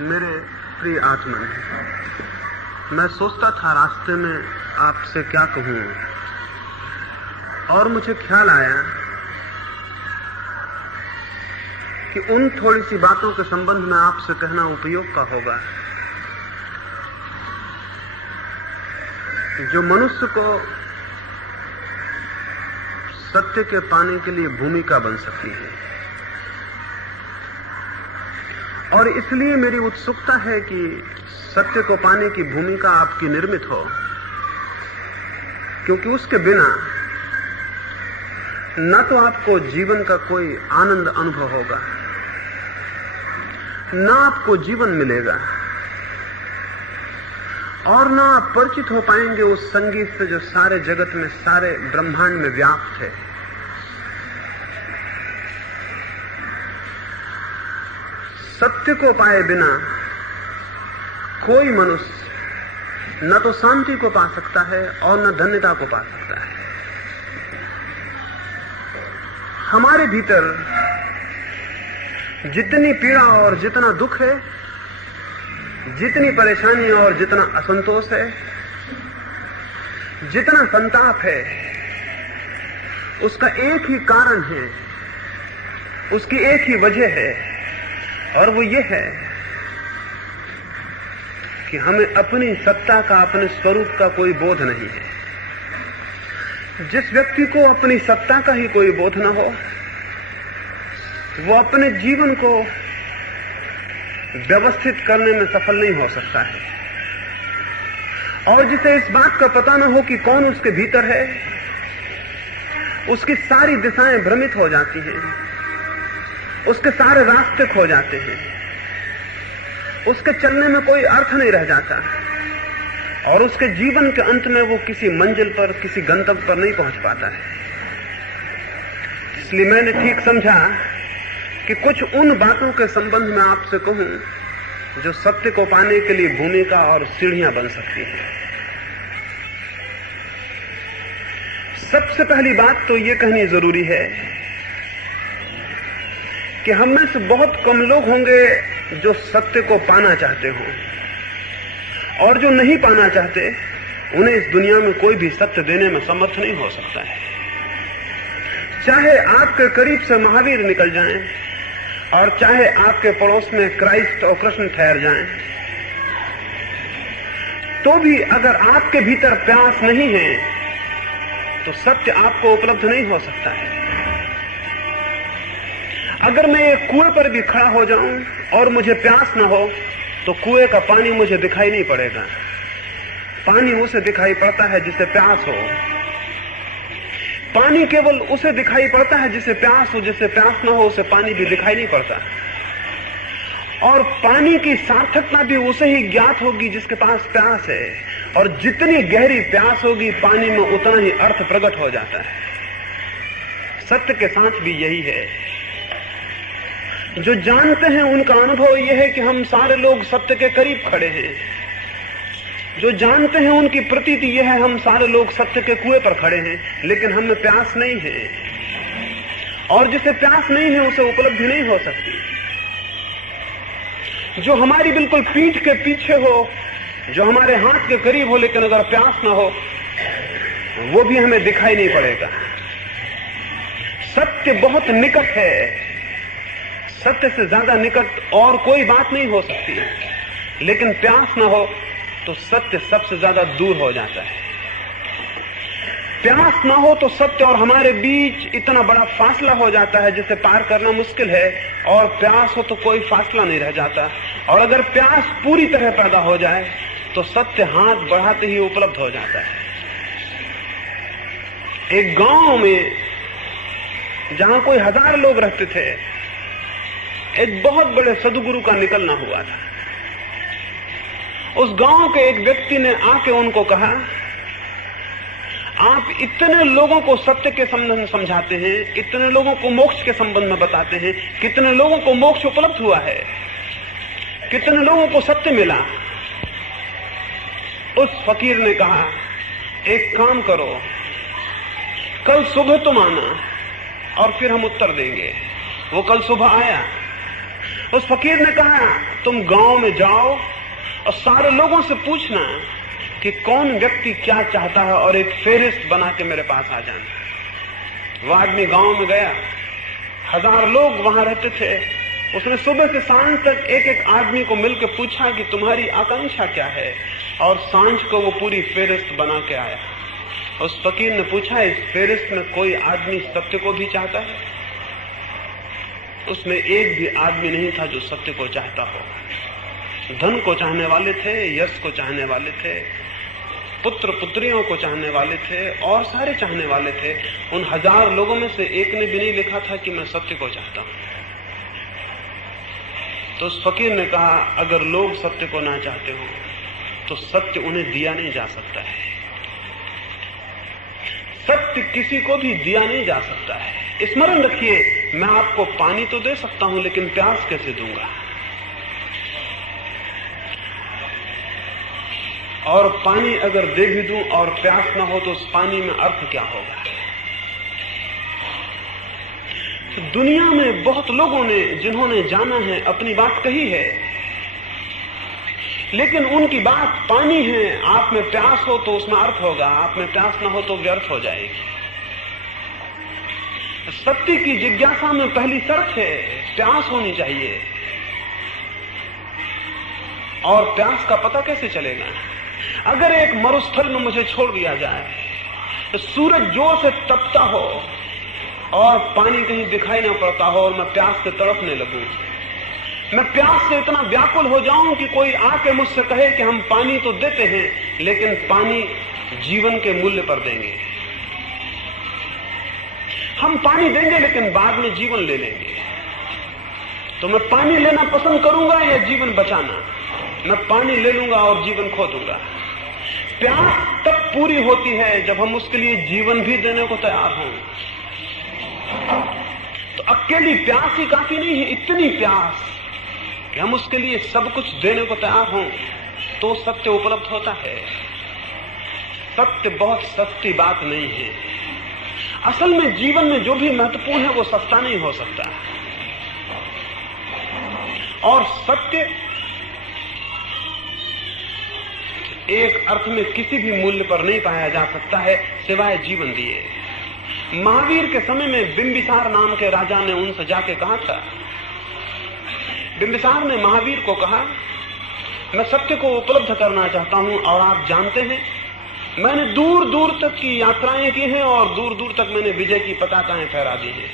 मेरे प्रिय आत्मन, मैं सोचता था रास्ते में आपसे क्या कहूं, और मुझे ख्याल आया कि उन थोड़ी सी बातों के संबंध में आपसे कहना उपयोग का होगा जो मनुष्य को सत्य के पाने के लिए भूमिका बन सकती है। और इसलिए मेरी उत्सुकता है कि सत्य को पाने की भूमिका आपकी निर्मित हो, क्योंकि उसके बिना न तो आपको जीवन का कोई आनंद अनुभव होगा, न आपको जीवन मिलेगा, और न आप परिचित हो पाएंगे उस संगीत से जो सारे जगत में, सारे ब्रह्मांड में व्याप्त है। सत्य को पाए बिना कोई मनुष्य न तो शांति को पा सकता है और न धन्यता को पा सकता है। हमारे भीतर जितनी पीड़ा और जितना दुख है, जितनी परेशानी और जितना असंतोष है, जितना संताप है, उसका एक ही कारण है, उसकी एक ही वजह है, और वो ये है कि हमें अपनी सत्ता का, अपने स्वरूप का कोई बोध नहीं है। जिस व्यक्ति को अपनी सत्ता का ही कोई बोध न हो, वो अपने जीवन को व्यवस्थित करने में सफल नहीं हो सकता है। और जिसे इस बात का पता न हो कि कौन उसके भीतर है, उसकी सारी दिशाएं भ्रमित हो जाती हैं, उसके सारे रास्ते खो जाते हैं, उसके चलने में कोई अर्थ नहीं रह जाता, और उसके जीवन के अंत में वो किसी मंजिल पर, किसी गंतव्य पर नहीं पहुंच पाता है। इसलिए मैंने ठीक समझा कि कुछ उन बातों के संबंध में आपसे कहूं जो सत्य को पाने के लिए भूमिका और सीढ़ियां बन सकती हैं। सबसे पहली बात तो ये कहनी जरूरी है कि हम में से बहुत कम लोग होंगे जो सत्य को पाना चाहते हों, और जो नहीं पाना चाहते उन्हें इस दुनिया में कोई भी सत्य देने में समर्थ नहीं हो सकता है। चाहे आपके करीब से महावीर निकल जाएं, और चाहे आपके पड़ोस में क्राइस्ट और कृष्ण ठहर जाएं, तो भी अगर आपके भीतर प्यास नहीं है तो सत्य आपको उपलब्ध नहीं हो सकता है। अगर मैं एक कुएं पर भी खड़ा हो जाऊं और मुझे प्यास न हो तो कुएं का पानी मुझे दिखाई नहीं पड़ेगा। पानी उसे दिखाई पड़ता है जिसे प्यास हो। पानी केवल उसे दिखाई पड़ता है जिसे प्यास हो, जिसे प्यास न हो उसे पानी भी दिखाई नहीं पड़ता। और पानी की सार्थकता भी उसे ही ज्ञात होगी जिसके पास प्यास है, और जितनी गहरी प्यास होगी पानी में उतना ही अर्थ प्रकट हो जाता है। सत्य के साथ भी यही है। जो जानते हैं उनका अनुभव यह है कि हम सारे लोग सत्य के करीब खड़े हैं। जो जानते हैं उनकी प्रतीति यह है हम सारे लोग सत्य के कुएं पर खड़े हैं, लेकिन हमें प्यास नहीं है, और जिसे प्यास नहीं है उसे उपलब्धि नहीं हो सकती। जो हमारी बिल्कुल पीठ के पीछे हो, जो हमारे हाथ के करीब हो, लेकिन अगर प्यास ना हो वो भी हमें दिखाई नहीं पड़ेगा। सत्य बहुत निकट है, सत्य से ज्यादा निकट और कोई बात नहीं हो सकती है, लेकिन प्यास ना हो तो सत्य सबसे ज्यादा दूर हो जाता है। प्यास ना हो तो सत्य और हमारे बीच इतना बड़ा फासला हो जाता है जिसे पार करना मुश्किल है, और प्यास हो तो कोई फासला नहीं रह जाता। और अगर प्यास पूरी तरह पैदा हो जाए तो सत्य हाथ बढ़ाते ही उपलब्ध हो जाता है। एक गांव में जहां कोई 1000 लोग रहते थे, एक बहुत बड़े सदगुरु का निकलना हुआ था। उस गांव के एक व्यक्ति ने आके उनको कहा, आप इतने लोगों को सत्य के संबंध में समझाते हैं, इतने लोगों को मोक्ष के संबंध में बताते हैं, कितने लोगों को मोक्ष उपलब्ध हुआ है, कितने लोगों को सत्य मिला। उस फकीर ने कहा, एक काम करो, कल सुबह तुम आना और फिर हम उत्तर देंगे। वो कल सुबह आया उस फकीर ने कहा, तुम गांव में जाओ और सारे लोगों से पूछना कि कौन व्यक्ति क्या चाहता है और एक फेहरिस्त बना के मेरे पास आ जाना। वो आदमी गांव में गया, 1000 लोग वहां रहते थे। उसने सुबह से सांझ तक एक एक आदमी को मिलकर पूछा कि तुम्हारी आकांक्षा क्या है, और सांझ को वो पूरी फेहरिस्त बना के आया। उस फकीर ने पूछा, इस फेहरिस्त में कोई आदमी सत्य को भी चाहता है? उसमें एक भी आदमी नहीं था जो सत्य को चाहता हो। धन को चाहने वाले थे, यश को चाहने वाले थे, पुत्र पुत्रियों को चाहने वाले थे, और सारे चाहने वाले थे। उन 1000 लोगों में से एक ने भी नहीं लिखा था कि मैं सत्य को चाहता हूं। तो उस फकीर ने कहा, अगर लोग सत्य को ना चाहते हो तो सत्य उन्हें दिया नहीं जा सकता है। सत्य किसी को भी दिया नहीं जा सकता है। स्मरण रखिए, मैं आपको पानी तो दे सकता हूं, लेकिन प्यास कैसे दूंगा? और पानी अगर दे भी दूं और प्यास ना हो तो उस पानी में अर्थ क्या होगा? तो दुनिया में बहुत लोगों ने, जिन्होंने जाना है, अपनी बात कही है, लेकिन उनकी बात पानी है। आप में प्यास हो तो उसमें अर्थ होगा, आप में प्यास ना हो तो व्यर्थ हो जाएगी। सत्य की जिज्ञासा में पहली शर्त है प्यास होनी चाहिए। और प्यास का पता कैसे चलेगा? अगर एक मरुस्थल में मुझे छोड़ दिया जाए, तो सूरज जोर से तपता हो और पानी कहीं दिखाई ना पड़ता हो और मैं प्यास से तड़पने लगूं, मैं प्यास से इतना व्याकुल हो जाऊं कि कोई आके मुझसे कहे कि हम पानी तो देते हैं, लेकिन पानी जीवन के मूल्य पर देंगे। हम पानी देंगे लेकिन बाद में जीवन ले लेंगे। तो मैं पानी लेना पसंद करूंगा या जीवन बचाना? मैं पानी ले लूंगा और जीवन खो दूंगा। प्यास तब पूरी होती है जब हम उसके लिए जीवन भी देने को तैयार हों। तो अकेली प्यास ही काफी नहीं है, इतनी प्यास कि हम उसके लिए सब कुछ देने को तैयार हों, तो सत्य उपलब्ध होता है। सत्य बहुत सस्ती बात नहीं है। असल में जीवन में जो भी महत्वपूर्ण है वो सस्ता नहीं हो सकता। और सत्य एक अर्थ में किसी भी मूल्य पर नहीं पाया जा सकता है सिवाय जीवन दिए। महावीर के समय में बिंबिसार नाम के राजा ने उनसे जाके कहा था, बिंबिसार ने महावीर को कहा, मैं सत्य को उपलब्ध करना चाहता हूं और आप जानते हैं मैंने दूर दूर तक की यात्राएं की हैं और दूर दूर तक मैंने विजय की पताकाएं फहरा दी हैं।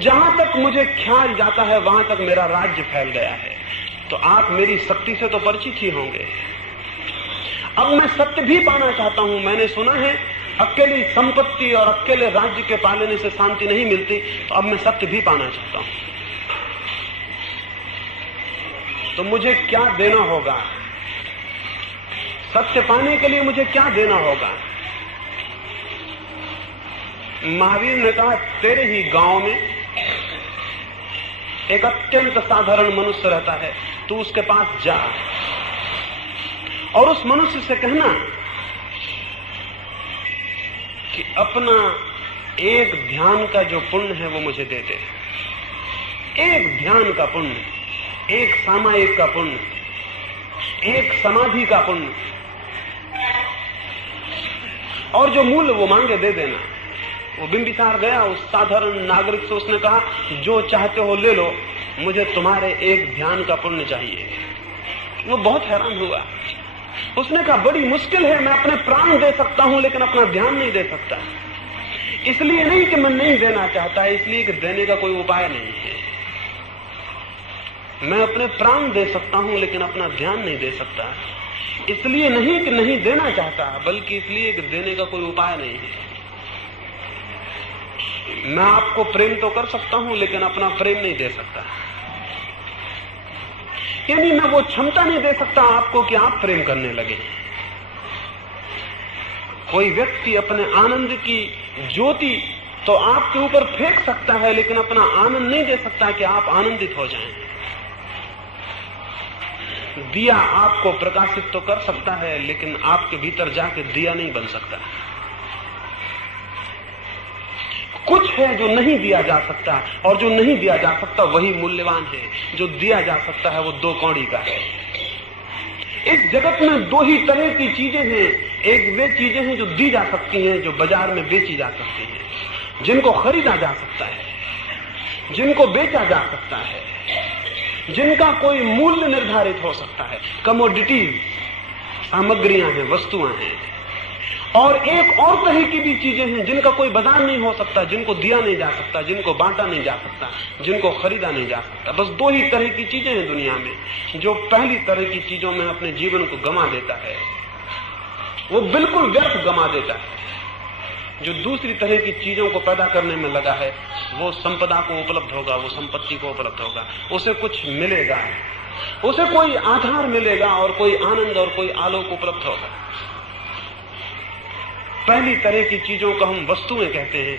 जहां तक मुझे ख्याल जाता है वहां तक मेरा राज्य फैल गया है। तो आप मेरी शक्ति से तो परिचित ही होंगे। अब मैं सत्य भी पाना चाहता हूं। मैंने सुना है अकेली संपत्ति और अकेले राज्य के पालने से शांति नहीं मिलती, तो अब मैं सत्य भी पाना चाहता हूं। तो मुझे क्या देना होगा? सत्य पाने के लिए मुझे क्या देना होगा? महावीर ने कहा, तेरे ही गांव में एक अत्यंत साधारण मनुष्य रहता है, तू उसके पास जा और उस मनुष्य से कहना कि अपना एक ध्यान का जो पुण्य है वो मुझे दे दे। एक ध्यान का पुण्य, एक सामायिक का पुण्य, एक समाधि का पुण्य, और जो मूल्य वो मांगे दे देना। वो बिंबिसार गया उस साधारण नागरिक से, उसने कहा, जो चाहते हो ले लो, मुझे तुम्हारे एक ध्यान का पुण्य चाहिए। वो बहुत हैरान हुआ। उसने कहा, बड़ी मुश्किल है, मैं अपने प्राण दे सकता हूं लेकिन अपना ध्यान नहीं दे सकता। इसलिए नहीं कि मैं नहीं देना चाहता है, इसलिए कि देने का कोई उपाय नहीं है। मैं अपने प्राण दे सकता हूं लेकिन अपना ध्यान नहीं दे सकता। इसलिए नहीं कि नहीं देना चाहता, बल्कि इसलिए कि देने का कोई उपाय नहीं है। मैं आपको प्रेम तो कर सकता हूं लेकिन अपना प्रेम नहीं दे सकता। यानी मैं वो क्षमता नहीं दे सकता आपको कि आप प्रेम करने लगे। कोई व्यक्ति अपने आनंद की ज्योति तो आपके ऊपर फेंक सकता है, लेकिन अपना आनंद नहीं दे सकता कि आप आनंदित हो जाएं। दिया आपको प्रकाशित तो कर सकता है, लेकिन आपके भीतर जाके दिया नहीं बन सकता। कुछ है जो नहीं दिया जा सकता, और जो नहीं दिया जा सकता वही मूल्यवान है। जो दिया जा सकता है वो 2 कौड़ी का है। इस जगत में 2 ही तरह की चीजें हैं। एक वे चीजें हैं जो दी जा सकती हैं, जो बाजार में बेची जा सकती हैं, जिनको खरीदा जा सकता है, जिनको बेचा जा सकता है, जिनका कोई मूल्य निर्धारित हो सकता है। कमोडिटीज, सामग्रियां हैं, वस्तुएं हैं। और एक और तरह की भी चीजें हैं जिनका कोई बाजार नहीं हो सकता, जिनको दिया नहीं जा सकता, जिनको बांटा नहीं जा सकता, जिनको खरीदा नहीं जा सकता। बस 2 ही तरह की चीजें हैं दुनिया में। जो पहली तरह की चीजों में अपने जीवन को गंवा देता है वो बिल्कुल व्यर्थ गंवा देता है। जो दूसरी तरह की चीजों को पैदा करने में लगा है वो संपदा को उपलब्ध होगा, वो संपत्ति को उपलब्ध होगा, उसे कुछ मिलेगा, उसे कोई आधार मिलेगा और कोई आनंद और कोई आलोक उपलब्ध होगा। पहली तरह की चीजों को हम वस्तुएं कहते हैं,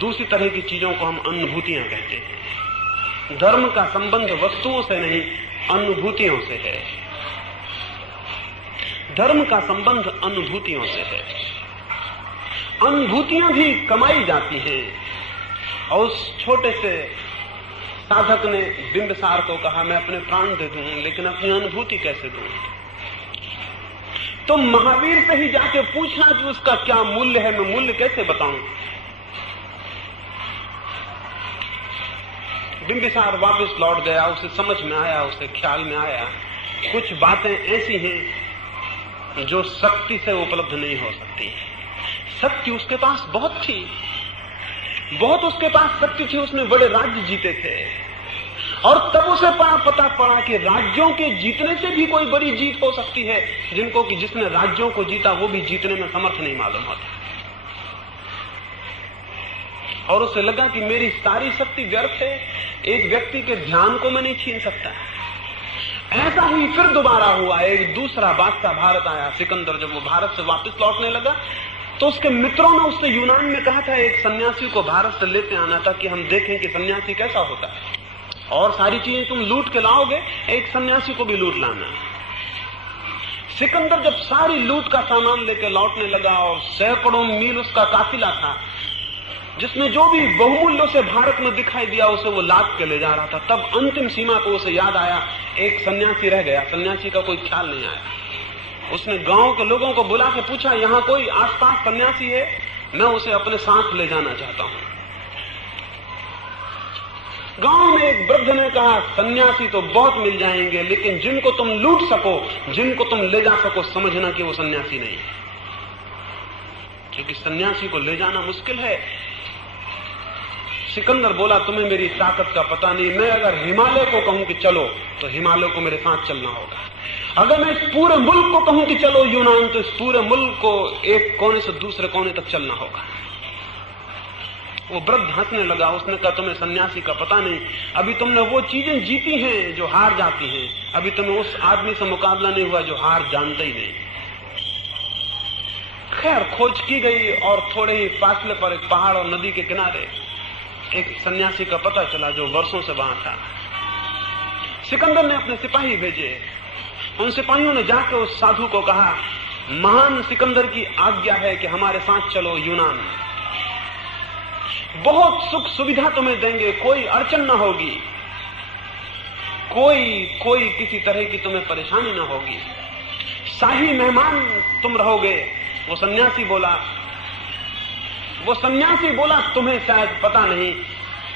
दूसरी तरह की चीजों को हम अनुभूतियां कहते हैं। धर्म का संबंध वस्तुओं से नहीं, अनुभूतियों से है। धर्म का संबंध अनुभूतियों से है। अनुभूतियां भी कमाई जाती हैं। और उस छोटे से साधक ने बिंबिसार को कहा, मैं अपने प्राण दे दूं लेकिन अपनी अनुभूति कैसे दूं? तो महावीर से ही जाके पूछना कि उसका क्या मूल्य है, मैं मूल्य कैसे बताऊं? बिंबिसार वापस लौट गया। उसे समझ में आया, उसे ख्याल में आया कुछ बातें ऐसी हैं जो शक्ति से उपलब्ध नहीं हो सकती। शक्ति उसके पास बहुत थी, बहुत उसके पास शक्ति थी, उसने बड़े राज्य जीते थे। और तब उसे पता पड़ा कि राज्यों के जीतने से भी कोई बड़ी जीत हो सकती है, जिनको कि जिसने राज्यों को जीता वो भी जीतने में समर्थ नहीं मालूम होता। और उसे लगा कि मेरी सारी शक्ति व्यर्थ है, एक व्यक्ति के ध्यान को मैं नहीं छीन सकता। ऐसा ही फिर दोबारा हुआ। एक दूसरा बादशाह भारत आया, सिकंदर। जब वो भारत से वापस लौटने लगा तो उसके मित्रों ने उससे यूनान में कहा था एक सन्यासी को भारत से लेते आना था कि हम देखें कि सन्यासी कैसा होता है, और सारी चीजें तुम लूट के लाओगे, एक सन्यासी को भी लूट लाना। सिकंदर जब सारी लूट का सामान लेके लौटने लगा और सैकड़ों मील उसका काफिला था, जिसमें जो भी बहुमूल्य से भारत में दिखाई दिया उसे वो लाद के ले जा रहा था, तब अंतिम सीमा को उसे याद आया एक सन्यासी रह गया। सन्यासी का कोई ख्याल नहीं आया। उसने गांव के लोगों को बुला के पूछा, यहां कोई आसपास सन्यासी है? मैं उसे अपने साथ ले जाना चाहता हूं। गांव में एक वृद्ध ने कहा, सन्यासी तो बहुत मिल जाएंगे, लेकिन जिनको तुम लूट सको, जिनको तुम ले जा सको, समझना कि वो सन्यासी नहीं है, क्योंकि सन्यासी को ले जाना मुश्किल है। सिकंदर बोला, तुम्हें मेरी ताकत का पता नहीं। मैं अगर हिमालय को कहूं कि चलो, तो हिमालय को मेरे साथ चलना होगा। अगर मैं इस पूरे मुल्क को कहूं कि चलो यूनान, तो इस पूरे मुल्क को एक कोने से दूसरे कोने तक चलना होगा। वो वृद्ध हंसने लगा। उसने कहा, तुम्हें सन्यासी का पता नहीं, अभी तुमने वो चीजें जीती हैं जो हार जाती हैं, अभी तुम्हें उस आदमी से मुकाबला नहीं हुआ जो हार जानता ही नहीं। खैर, खोज की गई और थोड़े ही फासले पर एक पहाड़ और नदी के किनारे एक सन्यासी का पता चला जो वर्षों से वहां था। सिकंदर ने अपने सिपाही भेजे। उन सिपाहियों ने जाकर उस साधु को कहा, महान सिकंदर की आज्ञा है कि हमारे साथ चलो यूनान, बहुत सुख सुविधा तुम्हें देंगे, कोई अड़चन न होगी, कोई किसी तरह की तुम्हें परेशानी न होगी, शाही मेहमान तुम रहोगे। वो सन्यासी बोला, तुम्हें शायद पता नहीं,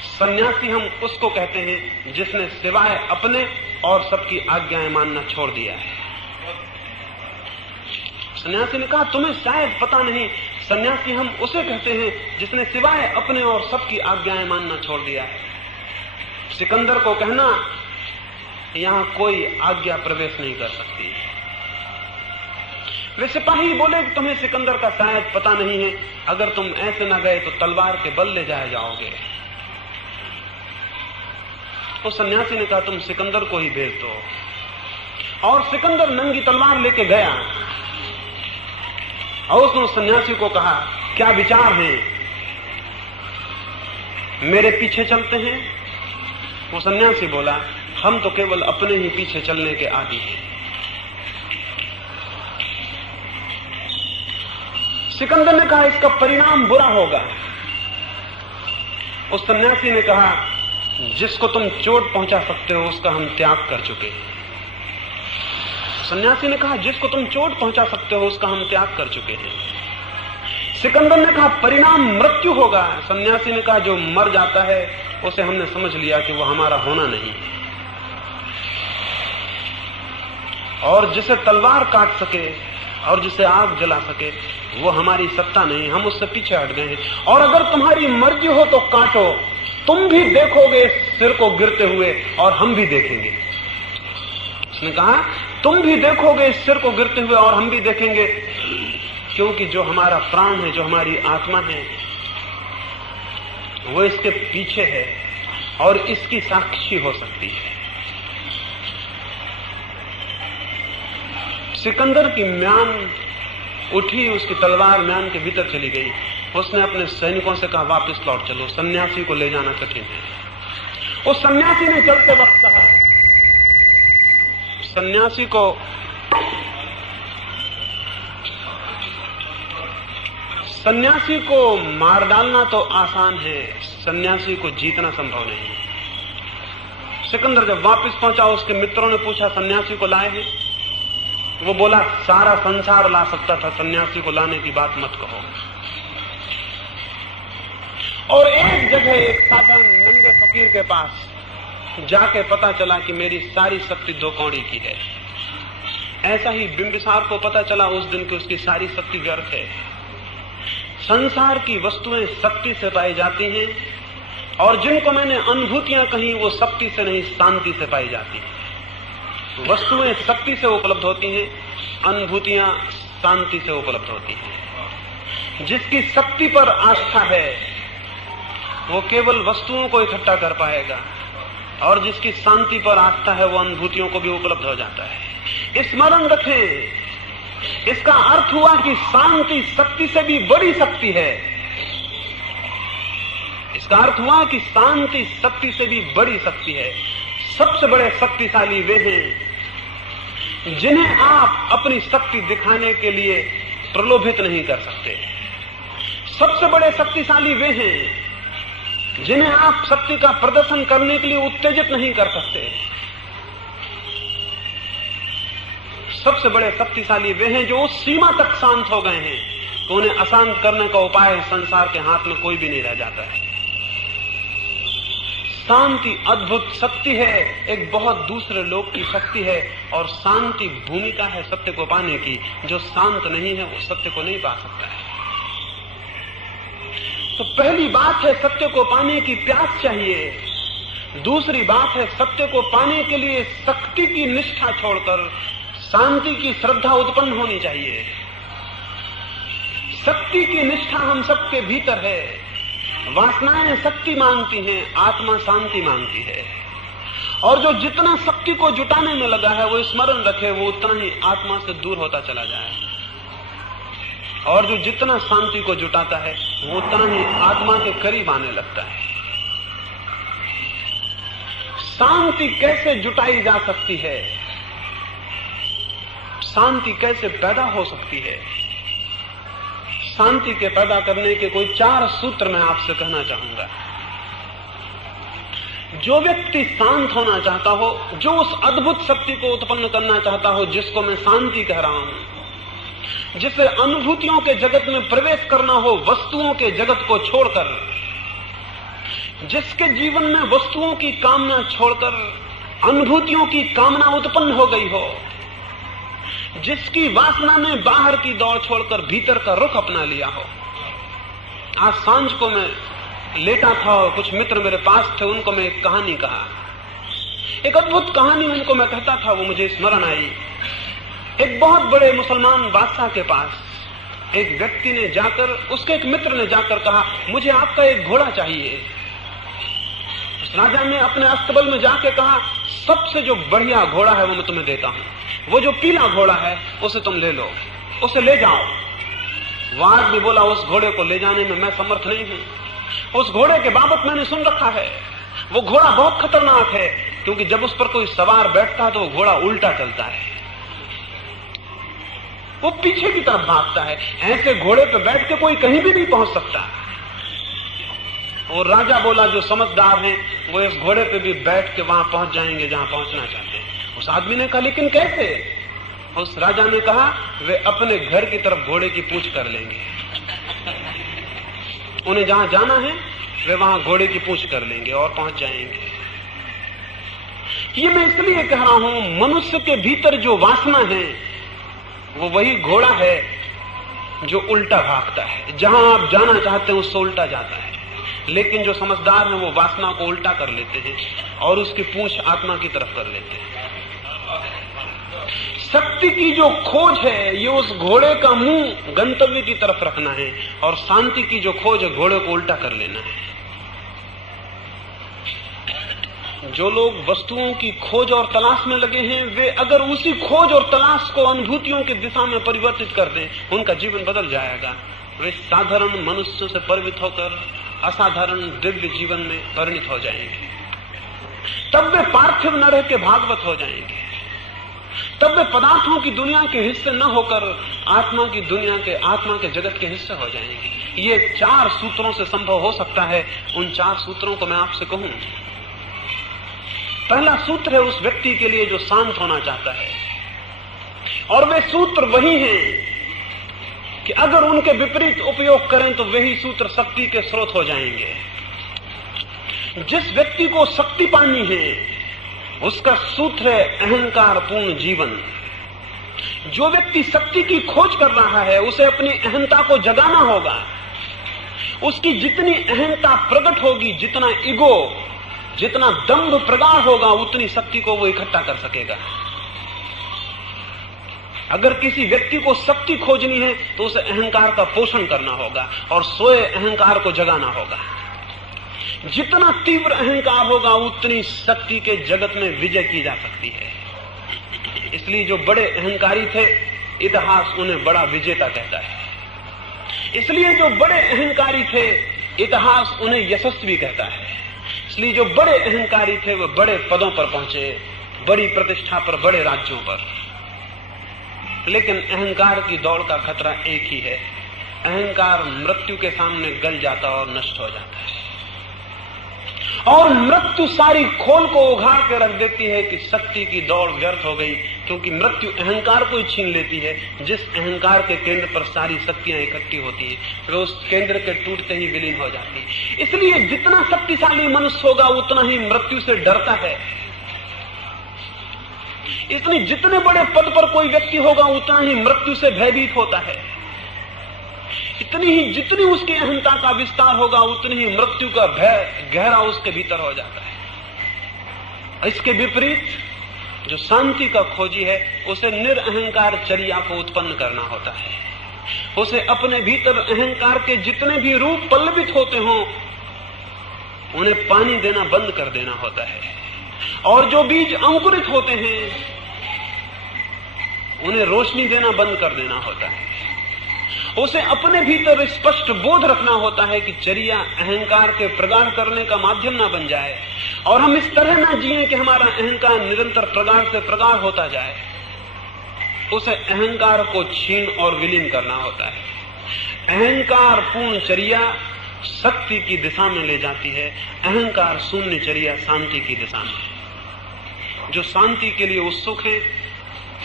सन्यासी हम उसको कहते हैं जिसने सिवाय अपने और सबकी आज्ञाएं मानना छोड़ दिया है। सन्यासी ने कहा, तुम्हें शायद पता नहीं, सन्यासी हम उसे कहते हैं जिसने सिवाय अपने और सबकी आज्ञाएं मानना छोड़ दिया है। सिकंदर को कहना, यहां कोई आज्ञा प्रवेश नहीं कर सकती। वे सिपाही बोले कि तुम्हें सिकंदर का शायद पता नहीं है, अगर तुम ऐसे न गए तो तलवार के बल ले जाए जाओगे। तो सन्यासी ने कहा, तुम सिकंदर को ही भेज दो। और सिकंदर नंगी तलवार लेके गया और उसने उस सन्यासी को कहा, क्या विचार है, मेरे पीछे चलते हैं? वो सन्यासी बोला, हम तो केवल अपने ही पीछे चलने के आदी हैं। सिकंदर ने कहा, इसका परिणाम बुरा होगा। उस सन्यासी ने कहा, जिसको तुम चोट पहुंचा सकते हो उसका हम त्याग कर चुके हैं। सन्यासी ने कहा, जिसको तुम चोट पहुंचा सकते हो उसका हम त्याग कर चुके हैं। सिकंदर ने कहा, परिणाम मृत्यु होगा। सन्यासी ने कहा, जो मर जाता है उसे हमने समझ लिया कि वो हमारा होना नहीं, और जिसे तलवार काट सके और जिसे आग जला सके वो हमारी सत्ता नहीं, हम उससे पीछे हट गए हैं। और अगर तुम्हारी मर्जी हो तो काटो, तुम भी देखोगे सिर को गिरते हुए और हम भी देखेंगे। उसने कहा, तुम भी देखोगे इस सिर को गिरते हुए और हम भी देखेंगे, क्योंकि जो हमारा प्राण है, जो हमारी आत्मा है, वो इसके पीछे है और इसकी साक्षी हो सकती है। सिकंदर की म्यान उठी, उसकी तलवार म्यान के भीतर चली गई। उसने अपने सैनिकों से कहा, वापस लौट चलो, सन्यासी को ले जाना कठिन है। उस सन्यासी ने चलते वक्त कहा, सन्यासी को मार डालना तो आसान है, सन्यासी को जीतना संभव नहीं। सिकंदर जब वापस पहुंचा, उसके मित्रों ने पूछा, सन्यासी को लाए हैं? वो बोला, सारा संसार ला सकता था, सन्यासी को लाने की बात मत कहो। और एक जगह एक साधारण नंगे फकीर के पास जाके पता चला कि मेरी सारी शक्ति 2 कौड़ी की है। ऐसा ही बिंबिसार को पता चला उस दिन कि उसकी सारी शक्ति व्यर्थ है। संसार की वस्तुएं शक्ति से पाई जाती हैं, और जिनको मैंने अनुभूतियां कही वो शक्ति से नहीं, शांति से पाई जाती हैं। वस्तुएं शक्ति से उपलब्ध होती हैं, अनुभूतियां शांति से उपलब्ध होती हैं। जिसकी शक्ति पर आस्था है वो केवल वस्तुओं को इकट्ठा कर पाएगा, और जिसकी शांति पर आस्था है वो अनुभूतियों को भी उपलब्ध हो जाता है। स्मरण रखें, इसका अर्थ हुआ कि शांति शक्ति से भी बड़ी शक्ति है। इसका अर्थ हुआ कि शांति शक्ति से भी बड़ी शक्ति है। सबसे बड़े शक्तिशाली वे हैं जिन्हें आप अपनी शक्ति दिखाने के लिए प्रलोभित नहीं कर सकते। सबसे बड़े शक्तिशाली वे हैं जिन्हें आप शक्ति का प्रदर्शन करने के लिए उत्तेजित नहीं कर सकते। सबसे बड़े शक्तिशाली वे हैं जो उस सीमा तक शांत हो गए हैं तो उन्हें अशांत करने का उपाय संसार के हाथ में कोई भी नहीं रह जाता है। शांति अद्भुत शक्ति है, एक बहुत दूसरे लोक की शक्ति है, और शांति भूमिका है सत्य को पाने की। जो शांत नहीं है वो सत्य को नहीं पा सकता है। तो पहली बात है सत्य को पाने की प्यास चाहिए। दूसरी बात है सत्य को पाने के लिए शक्ति की निष्ठा छोड़कर शांति की श्रद्धा उत्पन्न होनी चाहिए। शक्ति की निष्ठा हम सबके भीतर है। वासनाएं शक्ति मांगती हैं, आत्मा शांति मांगती है। और जो जितना शक्ति को जुटाने में लगा है वो स्मरण रखे, वो उतना ही आत्मा से दूर होता चला जाए। और जो जितना शांति को जुटाता है वो उतना ही आत्मा के करीब आने लगता है। शांति कैसे जुटाई जा सकती है, शांति कैसे पैदा हो सकती है? शांति के पैदा करने के कोई 4 सूत्र मैं आपसे कहना चाहूंगा। जो व्यक्ति शांत होना चाहता हो, जो उस अद्भुत शक्ति को उत्पन्न करना चाहता हो जिसको मैं शांति कह रहा हूं, जिसे अनुभूतियों के जगत में प्रवेश करना हो वस्तुओं के जगत को छोड़कर, जिसके जीवन में वस्तुओं की कामना छोड़कर अनुभूतियों की कामना उत्पन्न हो गई हो, जिसकी वासना ने बाहर की दौड़ छोड़कर भीतर का रुख अपना लिया हो। आज सांझ को मैं लेटा था और कुछ मित्र मेरे पास थे, उनको मैं एक कहानी कहा, एक अद्भुत कहानी उनको मैं कहता था, वो मुझे स्मरण आई। एक बहुत बड़े मुसलमान बादशाह के पास एक व्यक्ति ने जाकर, उसके एक मित्र ने जाकर कहा, मुझे आपका एक घोड़ा चाहिए। उस राजा ने अपने अस्तबल में जाके कहा, सबसे जो बढ़िया घोड़ा है वो मैं तुम्हें देता हूं, वो जो पीला घोड़ा है उसे तुम ले लो, उसे ले जाओ। वो आदमी बोला, उस घोड़े को ले जाने में मैं समर्थ नहीं हूं, उस घोड़े के बाबत मैंने सुन रखा है, वो घोड़ा बहुत खतरनाक है, क्योंकि जब उस पर कोई सवार बैठता है तो वो घोड़ा उल्टा चलता है, वो पीछे की तरफ भागता है। ऐसे घोड़े पर बैठ के कोई कहीं भी नहीं पहुंच सकता। और राजा बोला जो समझदार हैं वो इस घोड़े पे भी बैठ के वहां पहुंच जाएंगे जहां पहुंचना चाहते हैं। उस आदमी ने कहा लेकिन कैसे? उस राजा ने कहा वे अपने घर की तरफ घोड़े की पूंछ कर लेंगे, उन्हें जहां जाना है वे वहां घोड़े की पूंछ कर लेंगे और पहुंच जाएंगे। ये मैं इसलिए कह रहा हूं, मनुष्य के भीतर जो वासना है वो वही घोड़ा है जो उल्टा भागता है, जहां आप जाना चाहते हैं उससे उल्टा जाता है। लेकिन जो समझदार है वो वासना को उल्टा कर लेते हैं और उसकी पूंछ आत्मा की तरफ कर लेते हैं। शक्ति की जो खोज है ये उस घोड़े का मुंह गंतव्य की तरफ रखना है, और शांति की जो खोज है घोड़े को उल्टा कर लेना है। जो लोग वस्तुओं की खोज और तलाश में लगे हैं वे अगर उसी खोज और तलाश को अनुभूतियों की दिशा में परिवर्तित कर दें, उनका जीवन बदल जाएगा। वे साधारण मनुष्य से परिवित होकर असाधारण दिव्य जीवन में परिणित हो जाएंगे। तब वे पार्थिव न रह के भागवत हो जाएंगे। तब वे पदार्थों की दुनिया के हिस्से न होकर आत्मा की दुनिया के, आत्मा के जगत के हिस्से हो जाएंगे। ये 4 सूत्रों से संभव हो सकता है। उन 4 सूत्रों को मैं आपसे कहूं। पहला सूत्र है उस व्यक्ति के लिए जो शांत होना चाहता है, और वे सूत्र वही हैं कि अगर उनके विपरीत उपयोग करें तो वही सूत्र शक्ति के स्रोत हो जाएंगे। जिस व्यक्ति को शक्ति पानी है उसका सूत्र है अहंकार पूर्ण जीवन। जो व्यक्ति शक्ति की खोज कर रहा है उसे अपनी अहंता को जगाना होगा। उसकी जितनी अहंता प्रकट होगी, जितना ईगो, जितना दंभ प्रगाढ़ होगा, उतनी शक्ति को वो इकट्ठा कर सकेगा। अगर किसी व्यक्ति को शक्ति खोजनी है तो उसे अहंकार का पोषण करना होगा और सोए अहंकार को जगाना होगा। जितना तीव्र अहंकार होगा उतनी शक्ति के जगत में विजय की जा सकती है। इसलिए जो बड़े अहंकारी थे इतिहास उन्हें बड़ा विजेता कहता है। इसलिए जो बड़े अहंकारी थे इतिहास उन्हें यशस्वी कहता है। इसलिए जो बड़े अहंकारी थे वे बड़े पदों पर पहुंचे, बड़ी प्रतिष्ठा पर, बड़े राज्यों पर। लेकिन अहंकार की दौड़ का खतरा एक ही है, अहंकार मृत्यु के सामने गल जाता और नष्ट हो जाता है। और मृत्यु सारी खोल को उघाड़ के रख देती है कि शक्ति की दौड़ व्यर्थ हो गई, क्योंकि मृत्यु अहंकार को ही छीन लेती है। जिस अहंकार के केंद्र पर सारी शक्तियां इकट्ठी होती है वे उस केंद्र के टूटते ही विलीन हो जाती है। इसलिए जितना शक्तिशाली मनुष्य होगा उतना ही मृत्यु से डरता है। इतनी जितने बड़े पद पर कोई व्यक्ति होगा उतना ही मृत्यु से भयभीत होता है। इतनी ही जितनी उसकी अहंता का विस्तार होगा उतनी ही मृत्यु का भय गहरा उसके भीतर हो जाता है। इसके विपरीत जो शांति का खोजी है उसे निरअहंकार चर्या को उत्पन्न करना होता है। उसे अपने भीतर अहंकार के जितने भी रूप पल्लवित होते हों उन्हें पानी देना बंद कर देना होता है, और जो बीज अंकुरित होते हैं उन्हें रोशनी देना बंद कर देना होता है। उसे अपने भीतर स्पष्ट बोध रखना होता है कि चर्या अहंकार के प्रगाढ़ करने का माध्यम ना बन जाए, और हम इस तरह ना जिए कि हमारा अहंकार निरंतर प्रगाढ़ से प्रगाढ़ होता जाए। उसे अहंकार को छीन और विलीन करना होता है। अहंकार पूर्ण चर्या शक्ति की दिशा में ले जाती है, अहंकार शून्य चर्या शांति की दिशा में। जो शांति के लिए उत्सुक है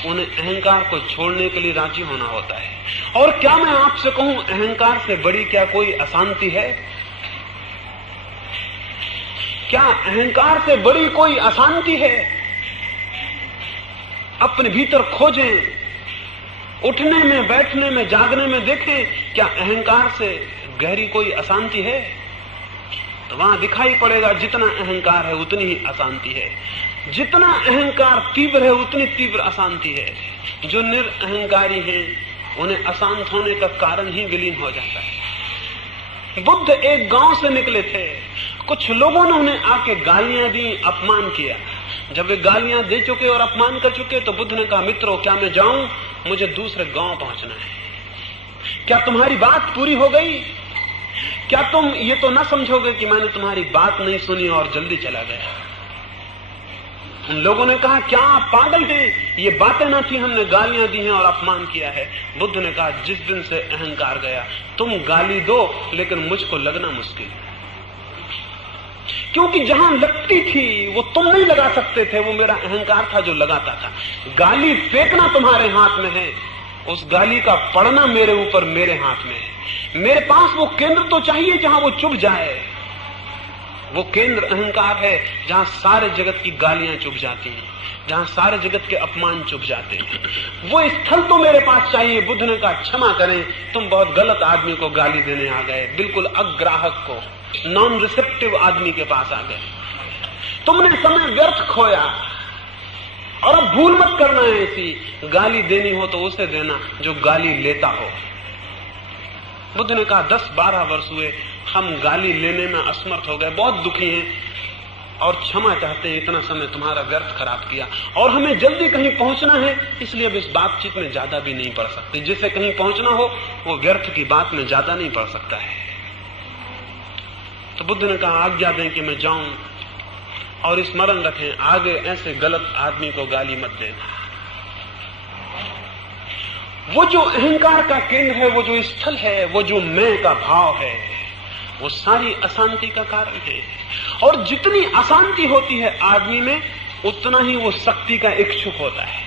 उन्हें अहंकार को छोड़ने के लिए राजी होना होता है। और क्या मैं आपसे कहूं, अहंकार से बड़ी क्या कोई अशांति है? क्या अहंकार से बड़ी कोई अशांति है? अपने भीतर खोजें, उठने में, बैठने में, जागने में देखें, क्या अहंकार से गहरी कोई अशांति है? तो वहां दिखाई पड़ेगा जितना अहंकार है उतनी ही अशांति है। जितना अहंकार तीव्र है उतनी तीव्र अशांति है। जो निरअहंकारी है उन्हें अशांत होने का कारण ही विलीन हो जाता है। बुद्ध एक गांव से निकले थे, कुछ लोगों ने उन्हें आके गालियां दी, अपमान किया। जब वे गालियां दे चुके और अपमान कर चुके तो बुद्ध ने कहा, मित्रों क्या मैं जाऊं? मुझे दूसरे गांव पहुंचना है। क्या तुम्हारी बात पूरी हो गई? क्या तुम ये तो ना समझोगे कि मैंने तुम्हारी बात नहीं सुनी और जल्दी चला गया? उन लोगों ने कहा, क्या आप पागल हैं? ये बातें ना थी, हमने गालियां दी हैं और अपमान किया है। बुद्ध ने कहा, जिस दिन से अहंकार गया तुम गाली दो लेकिन मुझको लगना मुश्किल है। क्योंकि जहां लगती थी वो तुम नहीं लगा सकते थे, वो मेरा अहंकार था जो लगाता था। गाली फेंकना तुम्हारे हाथ में है, उस गाली का पड़ना मेरे ऊपर, मेरे हाथ में है। मेरे पास वो केंद्र तो चाहिए जहां वो चुभ जाए। वो केंद्र अहंकार है जहां सारे जगत की गालियां चुभ जाती हैं, जहां सारे जगत के अपमान चुभ जाते हैं। वो स्थल तो मेरे पास चाहिए। बुद्ध ने कहा, क्षमा करें, तुम बहुत गलत आदमी को गाली देने आ गए, बिल्कुल अग्राहक को, नॉन रिसेप्टिव आदमी के पास आ गए। तुमने समय व्यर्थ खोया, और अब भूल मत करना है ऐसी। गाली देनी हो तो उसे देना जो गाली लेता हो। बुद्ध ने कहा, 10-12 वर्ष हुए, हम गाली लेने में असमर्थ हो गए, बहुत दुखी हैं और क्षमा चाहते हैं, इतना समय तुम्हारा व्यर्थ खराब किया, और हमें जल्दी कहीं पहुंचना है, इसलिए अब इस बातचीत में ज्यादा भी नहीं पड़ सकते। जिसे कहीं पहुंचना हो वो व्यर्थ की बात में ज्यादा नहीं पड़ सकता है। तो बुद्ध ने कहा, आज्ञा दें कि मैं जाऊं, और स्मरण रखें, आगे ऐसे गलत आदमी को गाली मत देना। वो जो अहंकार का केंद्र है, वो जो स्थल है, वो जो मैं का भाव है, वो सारी अशांति का कारण है। और जितनी अशांति होती है आदमी में, उतना ही वो शक्ति का इच्छुक होता है,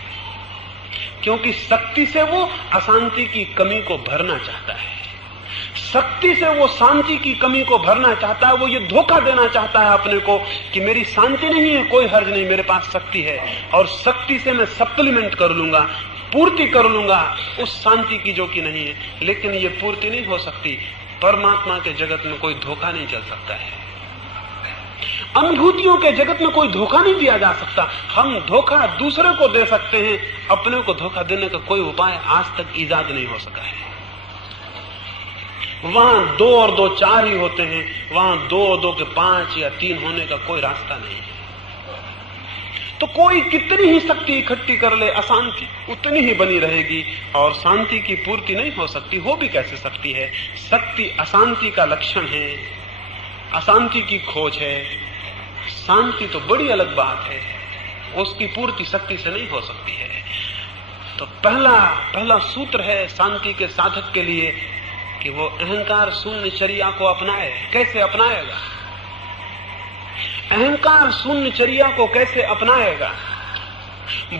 क्योंकि शक्ति से वो अशांति की कमी को भरना चाहता है। शक्ति से वो शांति की कमी को भरना चाहता है। वो ये धोखा देना चाहता है अपने को कि मेरी शांति नहीं है, कोई हर्ज नहीं, मेरे पास शक्ति है, और शक्ति से मैं सप्लीमेंट कर लूंगा, पूर्ति कर लूंगा उस शांति की जो कि नहीं है। लेकिन ये पूर्ति नहीं हो सकती। परमात्मा के जगत में कोई धोखा नहीं चल सकता है। अनुभूतियों के जगत में कोई धोखा नहीं दिया जा सकता। हम धोखा दूसरे को दे सकते हैं, अपने को धोखा देने का कोई उपाय आज तक ईजाद नहीं हो सका है। वहां 2 और 2 4 ही होते हैं, वहां 2 और 2 के 5 या 3 होने का कोई रास्ता नहीं है। तो कोई कितनी ही शक्ति इकट्ठी कर ले, अशांति उतनी ही बनी रहेगी, और शांति की पूर्ति नहीं हो सकती। हो भी कैसे सकती है? शक्ति अशांति का लक्षण है, अशांति की खोज है। शांति तो बड़ी अलग बात है, उसकी पूर्ति शक्ति से नहीं हो सकती है। तो पहला सूत्र है शांति के साधक के लिए कि वो अहंकार शून्य चर्या को अपनाए। कैसे अपनाएगा? अहंकार शून्य चर्या को कैसे अपनाएगा?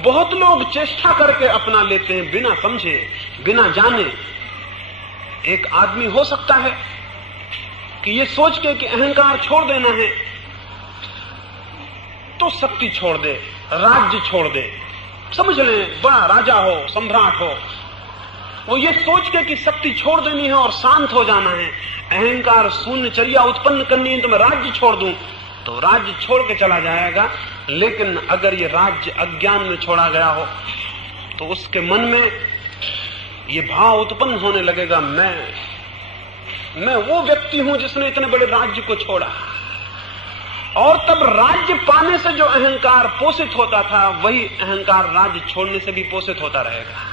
बहुत लोग चेष्टा करके अपना लेते हैं, बिना समझे, बिना जाने। एक आदमी हो सकता है कि ये सोच के कि अहंकार छोड़ देना है तो शक्ति छोड़ दे, राज्य छोड़ दे, समझ लें बड़ा राजा हो, सम्राट हो। वो ये सोच के कि शक्ति छोड़ देनी है और शांत हो जाना है, अहंकार शून्य चर्या उत्पन्न करनी है तो मैं राज्य छोड़ दूं, तो राज्य छोड़ के चला जाएगा। लेकिन अगर ये राज्य अज्ञान में छोड़ा गया हो तो उसके मन में ये भाव उत्पन्न होने लगेगा, मैं वो व्यक्ति हूं जिसने इतने बड़े राज्य को छोड़ा। और तब राज्य पाने से जो अहंकार पोषित होता था, वही अहंकार राज्य छोड़ने से भी पोषित होता रहेगा।